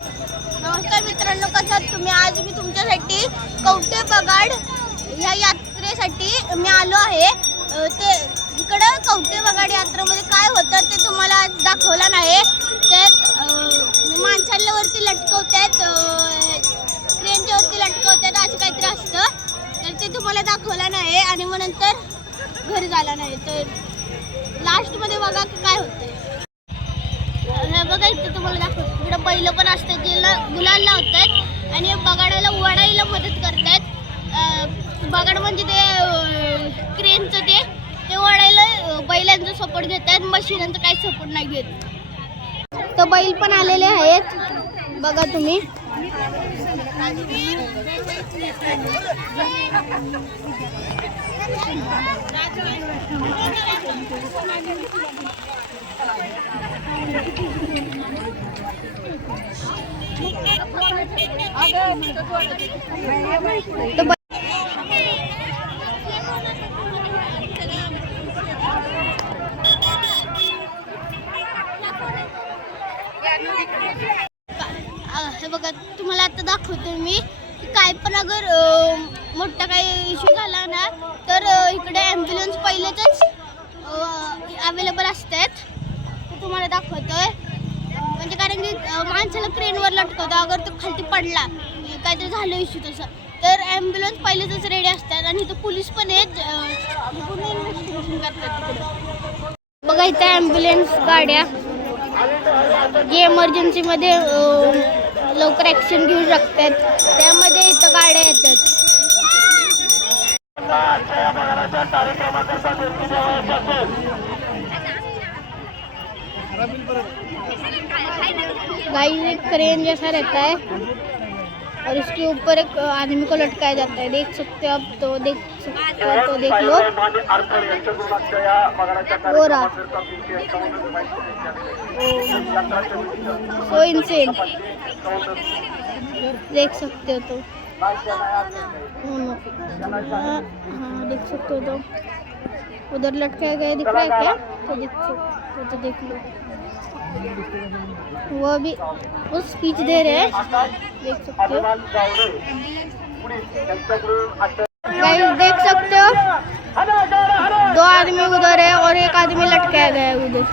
नमस्कार मित्रांनो, कसं आहात तुम्ही? आज मी तुमच्यासाठी कवठे बगाड या यात्रेसाठी मी आलो आहे। ते इकडं कवठे बगाड यात्रेमध्ये काय होतं ते तुम्हाला आज दाखवलं नाही। त्यात माणसांना वरती लटकवतात, क्रेनच्या वरती लटकवतात, असं काहीतरी असतं। तर ते तुम्हाला दाखवलं नाही आणि मग नंतर घरी झाला नाही। तर लास्टमध्ये बघा की काय होतं। बघा इथे तुम्हाला दाखवतो, इकडे बैल पण असतात जे गुलाल लावतात आणि बगाडाला वडायला मदत करतात। बगाड म्हणजे ते क्रेनचं ते वडायला बैलांचा सपोर्ट घेतात, मशीनांचा काही सपोर्ट नाही घेत। तर बैल पण आलेले आहेत, बघा तुम्ही। हे बघा तुम्हाला आता दाखवतो मी की काय पण अगर मोठा काही इश्यू झाला ना तर इकडे ॲम्ब्युलन्स पहिलेच अवेलेबल असतात। ते तुम्हाला दाखवतोय, म्हणजे कारण की माणसाला क्रेनवर लटकवतो, अगर तो खाली पडला काहीतरी झालं इश्यू तसं तर ॲम्ब्युलन्स पहिलेच रेडी असतात आणि इथं पोलीस पण आहेत, पूर्ण इन्व्हेस्टिगेशन करतात तिकडे। बघा इथं ॲम्ब्युलन्स गाड्या जे इमर्जन्सीमध्ये लवकर ॲक्शन घेऊ शकतात, त्यामध्ये इथं गाड्या येतात। गाइस एक क्रेन जैसा रहता है और इसके ऊपर एक आदमी को लटकाया जाता है, देख सकते हो आप। तो देख सकते हो, तो देख लो हो रहा। सो इनसेन, देख सकते हो। तो हाँ देख सकते हो। तो उधर लटकाया गया दिख रहा है क्या? तो देख सकते हो, तो देख लो। वो अभी वो स्पीच दे रहे हैं, देख सकते हो। गाइस देख सकते हो, दो आदमी उधर है और एक आदमी लटकाया गया है उधर।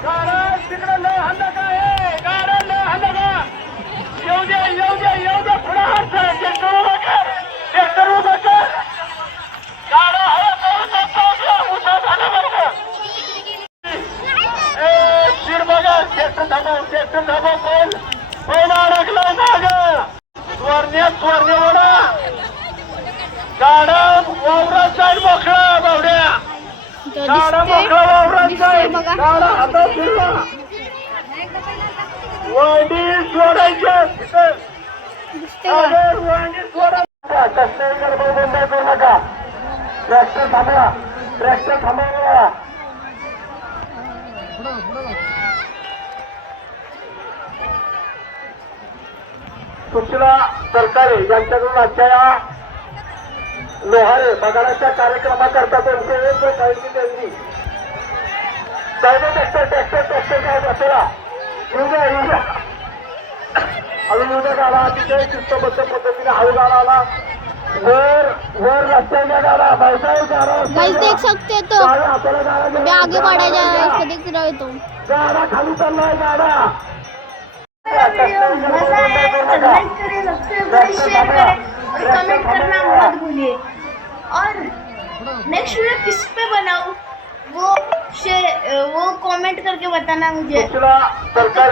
सुशीला सरकारे यांच्याकडून आजच्या या लोहारे बगाडाच्या कार्यक्रमाकरता त्यांचे एक माहिती त्यांनी अजून गाडा अतिशय शिस्तबद्ध पद्धतीने हळू गाडा आला, वर रस्त्याने गाडा भाईसाहेब गाइस देख सकते हो, तो अभी आगे बढ़ा जा रहा है, इसको देख रहे हो तुम। गाडा खाली चाललाय गाडा। कमेंट करना मत भूलिए और नेक्स्ट वीडियो किस पे बनाऊं वो कमेंट करके बताना मुझे। सरकार